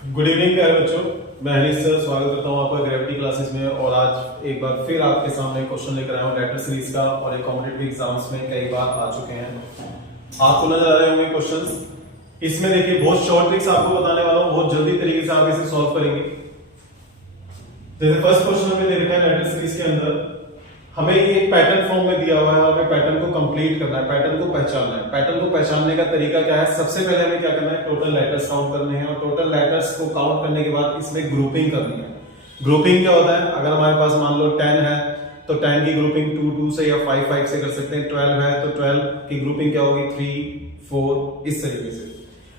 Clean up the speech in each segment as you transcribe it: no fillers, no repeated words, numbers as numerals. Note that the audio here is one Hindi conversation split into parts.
गुड इवनिंग प्यारे बच्चों, मैं हनीश सर स्वागत करता हूं आपका ग्रेविटी क्लासेस में। और आज एक बार फिर आपके सामने क्वेश्चन लेकर आया हूं लेटर सीरीज का, और एक कॉम्पिटिटिव एग्जाम्स में कई बार आ चुके हैं। आपको नजर आ रहे होंगे क्वेश्चंस। इसमें देखिए बहुत शॉर्ट ट्रिक्स आपको बताने वाला हूं, बहुत जल्दी तरीके से आप इसे सॉल्व करेंगे। जैसे फर्स्ट क्वेश्चन हमें दे रखा है लेटर सीरीज के अंदर, हमें ये एक पैटर्न फॉर्म में दिया हुआ है, हमें पैटर्न को कंप्लीट करना है, पैटर्न को पहचानना है। पैटर्न को पहचानने का तरीका क्या है? सबसे पहले हमें क्या करना है, टोटल लेटर्स काउंट करने हैं, और टोटल लेटर्स को काउंट करने के बाद इसमें ग्रुपिंग करनी है। ग्रुपिंग क्या होता है? अगर हमारे पास मान लो 10 है तो 10 की ग्रुपिंग 2 2 से या 5 5 से कर सकते हैं। 12 है तो 12 की ग्रुपिंग क्या होगी? 3 4 इस तरीके से।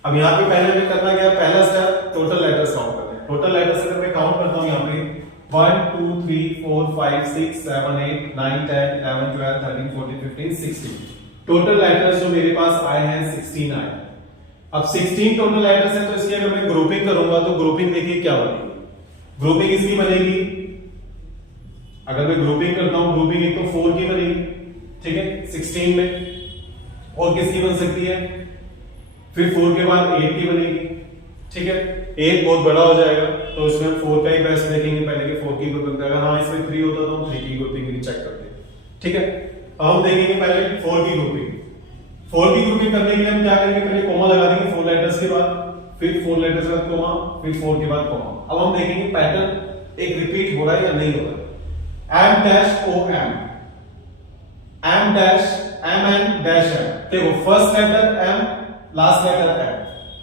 अब यहाँ पे पहले हमें करना क्या है? पहला स्टेप टोटल लेटर्स काउंट करना है। टोटल लेटर्स अगर मैं काउंट करता हूँ यहाँ पे 1 2 3 4 5 6 7 8 9 10 11 12 13 14 15 16 टोटल लेटर्स जो मेरे पास आए हैं 16 आए। अब 16 टोटल लेटर्स हैं तो इसकी अगर मैं ग्रुपिंग करूंगा तो ग्रुपिंग देखिए क्या बनेगी। ग्रुपिंग इसकी बनेगी, अगर मैं ग्रुपिंग करता हूं ग्रुपिंग एक तो 4 की बनेगी, ठीक है 16 में। और किसकी बन सकती है? फिर 4 के बाद 8 की बनेगी, ठीक है। 8 बहुत बड़ा हो जाएगा तो इसमें हम 4 का ही बेस्ट देखेंगे पहले कि 4 की ग्रुपिंग। अगर हाँ इसमें 3 होता तो हम 3 की ग्रुपिंग भी चेक करते हैं, ठीक है। अब हम देखेंगे पहले 4 की ग्रुपिंग। 4 की ग्रुपिंग करने के लिए हम क्या करेंगे? पहले कोमा लगा देंगे 4 लेटर्स के बाद, फिर 4 लेटर्स के बाद कोमा, फिर 4 के बाद कोमा। अब हम देखेंगे पैटर्न एक रिपीट हो रहा है या नहीं हो रहा है। M dash O M, M dash M N dash M. देखो first letter M, last letter M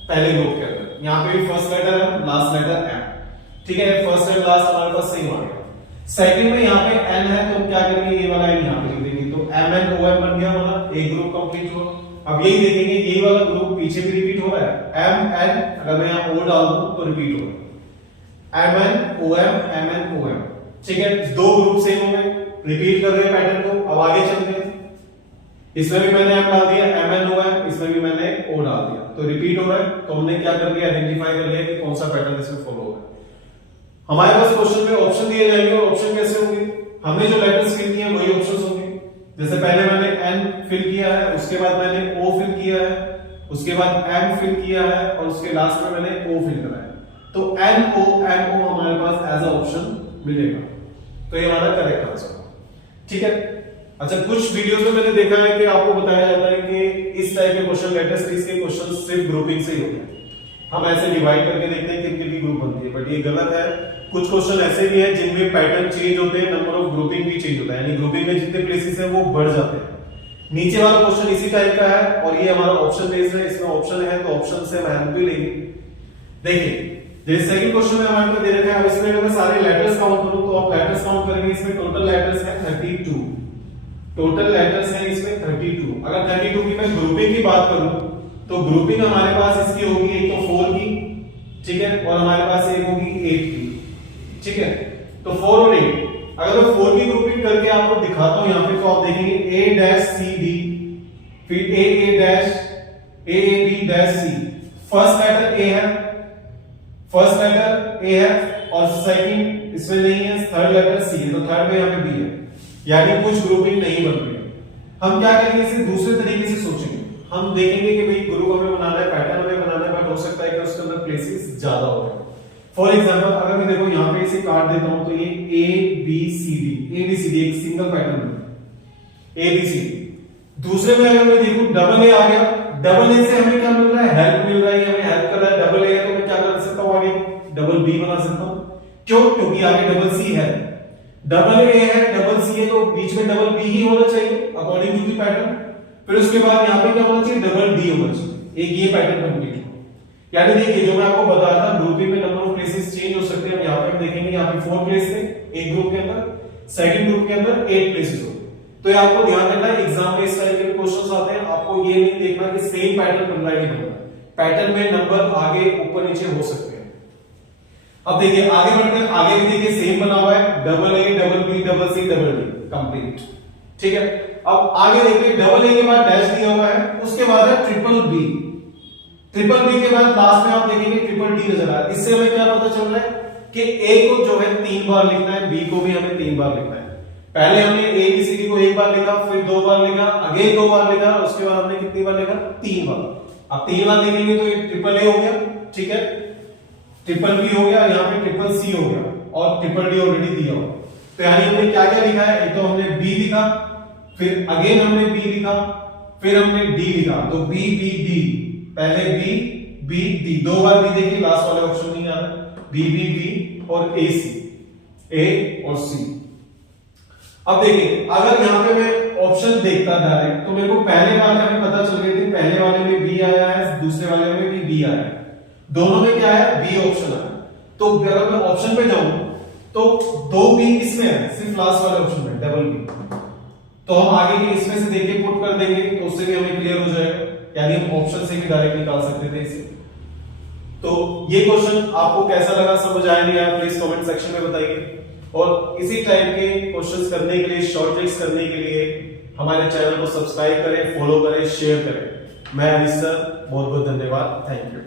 पहले ग्रुप के अंदर। यहाँ पे भी first letter M, last letter M, ठीक है। फर्स्ट एंड लास्ट हमारे पास सेम आ गया। सेकंड में यहाँ पे एन है तो हम क्या करेंगे? ये वाला एन यहाँ पे लिख देंगे, तो एम एन ओ एम बन गया हमारा, एक ग्रुप कंप्लीट हुआ। अब यही देखेंगे यही वाला ग्रुप पीछे भी रिपीट हो रहा है। एम एन अगर मैं यहाँ ओ डाल दूं तो रिपीट हो रहा है, एम एन ओ एम, ठीक है। दो ग्रुप सेम हो गए, रिपीट कर रहे हैं पैटर्न को। अब आगे चलते हैं, इसमें भी मैंने एम डाल दिया एम एन ओ एम, इसमें भी मैंने ओ डाल दिया, तो रिपीट हो रहा है। तो हमने क्या कर लिया? आइडेंटिफाई कर लिया कि कौन सा पैटर्न इसमें फॉलो हो रहा है। हमारे पास क्वेश्चन में ऑप्शन दिए जाएंगे, और ऑप्शन कैसे होंगे? हमने जो लेटर्स फिल किए हैं वही ऑप्शंस होंगे। जैसे पहले मैंने एन फिल किया है, उसके बाद मैंने ओ फिल किया है, उसके बाद एम फिल किया है, और उसके लास्ट में मैंने ओ फिल करा है। तो एन ओ एम ओ हमारे पास एज अ ऑप्शन मिलेगा, तो ये हमारा करेक्ट आंसर, ठीक है। अच्छा, कुछ वीडियोस में मैंने देखा है कि आपको बताया जाता है कि इस टाइप के क्वेश्चन लेटर सीरीज के क्वेश्चन सिर्फ ग्रुपिंग से ही होते हैं। हम ऐसे डिवाइड करके देखते हैं किन किन ग्रुप बनती है, बट ये गलत है। कुछ क्वेश्चन ऐसे भी हैं जिनमें पैटर्न चेंज होते हैं, नंबर ऑफ ग्रुपिंग भी चेंज होता है, यानी ग्रुपिंग में जितने प्लेसेस हैं वो बढ़ जाते हैं। नीचे वाला क्वेश्चन इसी टाइप का है, और ये हमारा ऑप्शन बेस्ड है, इसमें ऑप्शन है तो ऑप्शन से हम हेल्प भी लेंगे। देखिए जैसे सेकंड क्वेश्चन में हमारे को दे रखा है, अब इसमें अगर मैं सारे लेटर्स काउंट करूं तो आप लेटर्स काउंट करेंगे, इसमें टोटल लेटर्स है 32। टोटल लेटर्स है इसमें 32। अगर 32 की मैं ग्रुपिंग की बात करूं तो ग्रुपिंग हमारे पास इसकी होगी एक तो 4 की, ठीक है, और हमारे पास एक होगी 8 की, ठीक है। तो 4 और 8, अगर मैं 4 की ग्रुपिंग करके आपको दिखाता हूं यहाँ पे, तो आप देखेंगे A डैश C D, फिर A dash A B dash C। First letter A है, फर्स्ट लेटर A है, और सेकंड इसमें नहीं है, थर्ड लेटर C है, तो थर्ड में यहाँ पे B है, यानी कुछ ग्रुपिंग नहीं बन रही है। हम क्या करेंगे? इसे दूसरे तरीके से सोचेंगे। हम देखेंगे कि भाई ग्रुप हमें बनाना है, पैटर्न हमें बनाना है, बट हो सकता है कि उसके अंदर प्लेसेस ज्यादा हो जाए। फॉर एग्जांपल अगर मैं देखो यहाँ पे इसे काट देता हूं तो ये A B C D एक सिंगल पैटर्न है, A B C D। दूसरे में अगर मैं देखूं डबल ए आ गया, डबल ए से हमें क्या मिल रहा है? हेल्प मिल रहा है, हमें हेल्प कर रहा है। डबल ए है तो मैं क्या कर सकता हूं? आगे डबल बी बना सकता हूं। क्यों? क्योंकि आगे डबल सी है। डबल ए है, डबल सी है, तो बीच में डबल बी ही होना चाहिए अकॉर्डिंग टू द पैटर्न। फिर उसके बाद यहाँ पे क्या होना चाहिए? डबल डी होना चाहिए। एक ये पैटर्न कंप्लीट हो। यानी देखिए जो मैं आपको बता रहा था, ग्रुपिंग में नंबर ऑफ प्लेसेस चेंज हो सकते हैं। यहाँ पे हम देखेंगे, यहाँ पे 4 प्लेस थे एक ग्रुप के अंदर, सेकंड ग्रुप के अंदर 8 प्लेसेस हो। तो ये आपको ध्यान रखना है, एग्जाम में इस तरह के क्वेश्चंस आते हैं, आपको ये नहीं देखना कि सेम पैटर्न बन रहा है नहीं बन रहा है। पैटर्न में नंबर आगे ऊपर नीचे हो सकते हैं। अब देखिए आगे बढ़ते हैं, आगे भी देखिए सेम बना हुआ है, double A double B double C double D complete, ठीक है। अब आगे देखिए डबल ए के बाद डैश दिया हुआ है, उसके बाद है ट्रिपल बी। ट्रिपल बी के बाद लास्ट में आप देखेंगे ट्रिपल डी नजर आ रहा है। इससे हमें क्या पता चल रहा है कि ए को जो है 3 बार लिखना है, बी को भी हमें 3 बार लिखना है। पहले हमने ए बी सी डी को 1 बार लिखा, फिर 2 बार लिखा, अगेन 2 बार लिखा, उसके बाद हमने कितनी बार लिखा? 3 बार। अब 3 बार लिखेंगे तो ये ट्रिपल ए हो गया, ठीक है। ट्रिपल बी हो गया, यहाँ पे ट्रिपल सी हो गया और ट्रिपल डी ऑलरेडी दिया हो। तो यानी हमने क्या क्या लिखा है, एक तो हमने बी लिखा, फिर अगेन हमने बी लिखा, फिर हमने डी लिखा। तो बी बी डी, पहले बी बी डी, दो बार बी देखिए, लास्ट वाले ऑप्शन नहीं आ रहा, बी बी बी और ए सी, ए और सी। अब देखिए अगर यहां पे मैं ऑप्शन देखता डायरेक्ट तो मेरे को पहले वाले में पता चल गई थी, पहले वाले में बी आया है, दूसरे वाले में भी बी आया है, दोनों में क्या है, बी ऑप्शन है। तो अगर मैं ऑप्शन पे जाऊं तो दो बी किसमें है, सिर्फ लास्ट वाले ऑप्शन में, डबल बी। तो हम आगे के इसमें से देख के पुट कर देंगे तो उससे भी हमें क्लियर हो जाएगा, यानी हम ऑप्शन से भी डायरेक्ट निकाल सकते थे इसे। तो ये क्वेश्चन आपको कैसा लगा, समझ आया नहीं आया, प्लीज कमेंट सेक्शन में बताइए। और इसी टाइप के क्वेश्चंस करने के लिए, शॉर्ट ट्रिक्स करने के लिए हमारे चैनल को सब्सक्राइब करें, फॉलो करें, शेयर करें। मैं हरीश सर, बहुत बहुत धन्यवाद, थैंक यू।